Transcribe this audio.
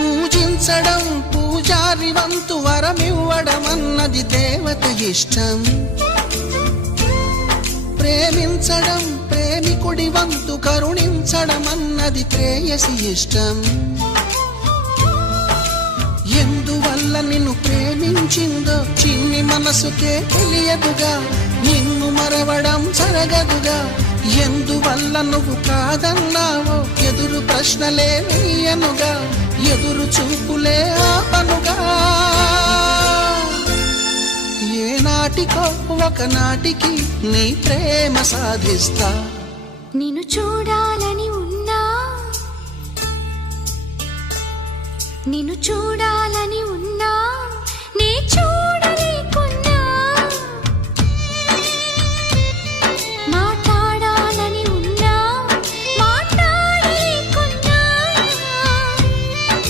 పూజించడం పూజారి వంతు వరమివ్వడం అన్నది దేవత ఇష్టం. ప్రేమించడం ప్రేమికుడి వంతు కరుణించడం అన్నది ప్రేయసి ఇష్టం. ఎందువల్ల నిన్ను ప్రేమించిందో చిన్ని మనసుకే తెలియదుగా, నిన్ను మరవడం జరగదుగా. ఎందువల్ల నువ్వు కాదన్నావో ఎదురు ప్రశ్నలే వేయనుగా, ఎదురు చూపులే ఆపనుగా. ఏనాటికో ఒకనాటికి నీ ప్రేమ సాధిస్తా. నిన్ను చూడాలని ఉన్నా, నిన్ను చూడాలని ఉన్నా,